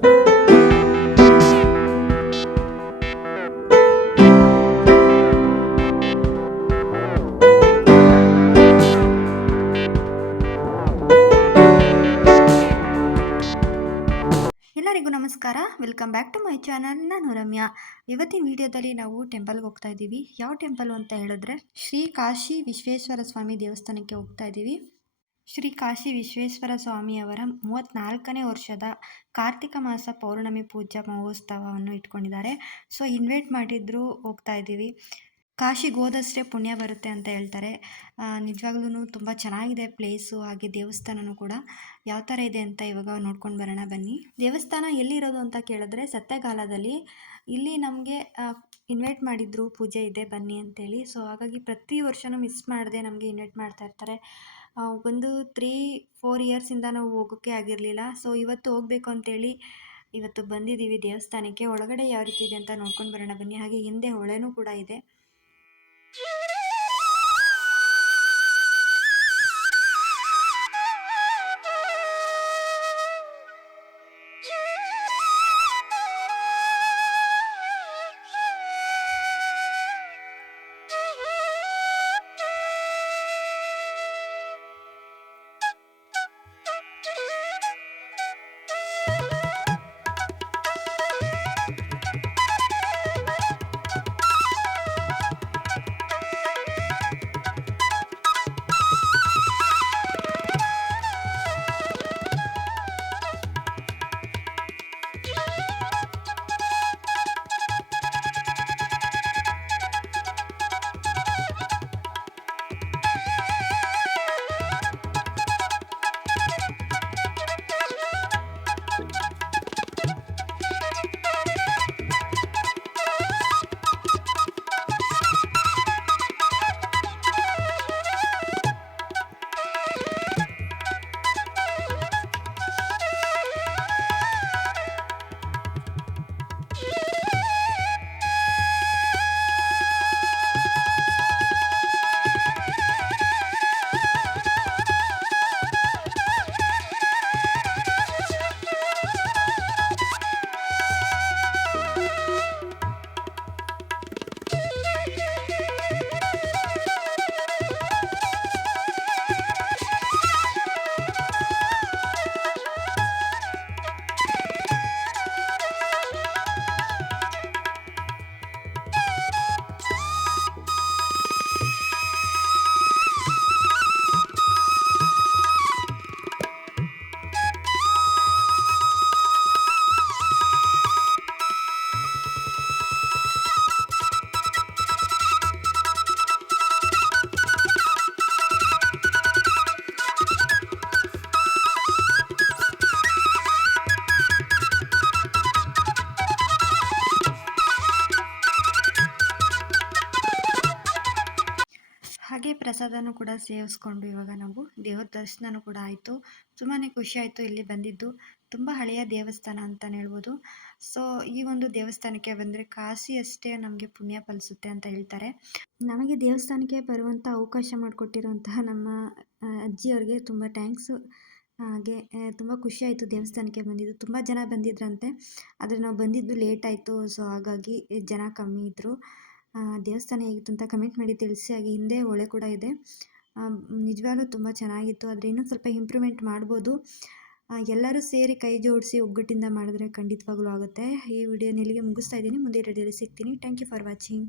ಎಲ್ಲರಿಗೂ ನಮಸ್ಕಾರ. Welcome back to my channel. ನಾನು ರಮ್ಯಾ. ಇವತ್ತಿನ ವಿಡಿಯೋದಲ್ಲಿ ನಾವು ಟೆಂಪಲ್ಗೆ ಹೋಗ್ತಾ ಇದ್ದೀವಿ. ಯಾವ ಟೆಂಪಲ್ ಅಂತ ಹೇಳಿದ್ರೆ ಶ್ರೀ ಕಾಶಿ ವಿಶ್ವೇಶ್ವರ ಸ್ವಾಮಿ ದೇವಸ್ಥಾನಕ್ಕೆ ಹೋಗ್ತಾ ಇದ್ದೀವಿ. ಶ್ರೀ ಕಾಶಿ ವಿಶ್ವೇಶ್ವರ ಸ್ವಾಮಿಯವರ 34ನೇ ವರ್ಷದ ಕಾರ್ತಿಕ ಮಾಸ ಪೌರ್ಣಮಿ ಪೂಜಾ ಮಹೋತ್ಸವವನ್ನು ಇಟ್ಕೊಂಡಿದ್ದಾರೆ. ಸೊ ಇನ್ವೈಟ್ ಮಾಡಿದ್ರು, ಹೋಗ್ತಾ ಇದ್ದೀವಿ. ಕಾಶಿಗೆ ಹೋದಷ್ಟೇ ಪುಣ್ಯ ಬರುತ್ತೆ ಅಂತ ಹೇಳ್ತಾರೆ. ನಿಜವಾಗ್ಲೂ ತುಂಬ ಚೆನ್ನಾಗಿದೆ ಪ್ಲೇಸು, ಹಾಗೆ ದೇವಸ್ಥಾನನೂ ಕೂಡ. ಯಾವ ಥರ ಇದೆ ಅಂತ ಇವಾಗ ನೋಡ್ಕೊಂಡು ಬರೋಣ ಬನ್ನಿ. ದೇವಸ್ಥಾನ ಎಲ್ಲಿರೋದು ಅಂತ ಕೇಳಿದ್ರೆ ಸತ್ಯಗಾಲದಲ್ಲಿ. ಇಲ್ಲಿ ನಮಗೆ ಇನ್ವೈಟ್ ಮಾಡಿದ್ರು, ಪೂಜೆ ಇದೆ ಬನ್ನಿ ಅಂತೇಳಿ. ಸೊ ಹಾಗಾಗಿ ಪ್ರತಿ ವರ್ಷವೂ ಮಿಸ್ ಮಾಡದೆ ನಮಗೆ ಇನ್ವೈಟ್ ಮಾಡ್ತಾ ಇರ್ತಾರೆ. ಒಂದು 3-4 ಇಯರ್ಸಿಂದ ನಾವು ಹೋಗೋಕ್ಕೆ ಆಗಿರಲಿಲ್ಲ. ಸೊ ಇವತ್ತು ಹೋಗಬೇಕು ಅಂತೇಳಿ ಇವತ್ತು ಬಂದಿದ್ದೀವಿ ದೇವಸ್ಥಾನಕ್ಕೆ. ಒಳಗಡೆ ಯಾವ ರೀತಿ ಇದೆ ಅಂತ ನೋಡ್ಕೊಂಡು ಬರೋಣ ಬನ್ನಿ. ಹಾಗೆ ಹಿಂದೆ ಹೊಳೆನೂ ಕೂಡ ಇದೆ. ಹಾಗೆ ಪ್ರಸಾದನೂ ಕೂಡ ಸೇವಿಸ್ಕೊಂಡು ಇವಾಗ ನಾವು ದೇವ್ರ ದರ್ಶನನೂ ಕೂಡ ಆಯಿತು. ತುಂಬಾ ಖುಷಿ ಆಯಿತು ಇಲ್ಲಿ ಬಂದಿದ್ದು. ತುಂಬ ಹಳೆಯ ದೇವಸ್ಥಾನ ಅಂತಲೇ ಹೇಳ್ಬೋದು. ಸೊ ಈ ಒಂದು ದೇವಸ್ಥಾನಕ್ಕೆ ಬಂದರೆ ಕಾಶಿ ಅಷ್ಟೇ ನಮಗೆ ಪುಣ್ಯ ಫಲಿಸುತ್ತೆ ಅಂತ ಹೇಳ್ತಾರೆ. ನಮಗೆ ದೇವಸ್ಥಾನಕ್ಕೆ ಬರುವಂಥ ಅವಕಾಶ ಮಾಡಿಕೊಟ್ಟಿರುವಂತಹ ನಮ್ಮ ಅಜ್ಜಿಯವ್ರಿಗೆ ತುಂಬ ಥ್ಯಾಂಕ್ಸು. ಹಾಗೆ ತುಂಬ ಖುಷಿ ಆಯಿತು ದೇವಸ್ಥಾನಕ್ಕೆ ಬಂದಿದ್ದು. ತುಂಬ ಜನ ಬಂದಿದ್ರಂತೆ, ಆದರೆ ನಾವು ಬಂದಿದ್ದು ಲೇಟ್ ಆಯಿತು. ಸೊ ಹಾಗಾಗಿ ಜನ ಕಮ್ಮಿ ಇದ್ದರು. ದೇವಸ್ಥಾನ ಹೇಗಿತ್ತು ಅಂತ ಕಮೆಂಟ್ ಮಾಡಿ ತಿಳಿಸಿ. ಹಾಗೆ ಹಿಂದೆ ಹೊಳೆ ಕೂಡ ಇದೆ. ನಿಜವಾಗ್ಲೂ ತುಂಬ ಚೆನ್ನಾಗಿತ್ತು, ಆದರೆ ಇನ್ನೂ ಸ್ವಲ್ಪ ಇಂಪ್ರೂವ್ಮೆಂಟ್ ಮಾಡ್ಬೋದು. ಎಲ್ಲರೂ ಸೇರಿ ಕೈ ಜೋಡಿಸಿ ಒಗ್ಗಟ್ಟಿಂದ ಮಾಡಿದ್ರೆ ಖಂಡಿತವಾಗ್ಲೂ ಆಗುತ್ತೆ. ಈ ವಿಡಿಯೋನ ಇಲ್ಲಿಗೆ ಮುಗಿಸ್ತಾ ಇದ್ದೀನಿ. ಮುಂದೆ ವಿಡಿಯೋದಲ್ಲಿ ಸಿಗ್ತೀನಿ. Thank you for watching.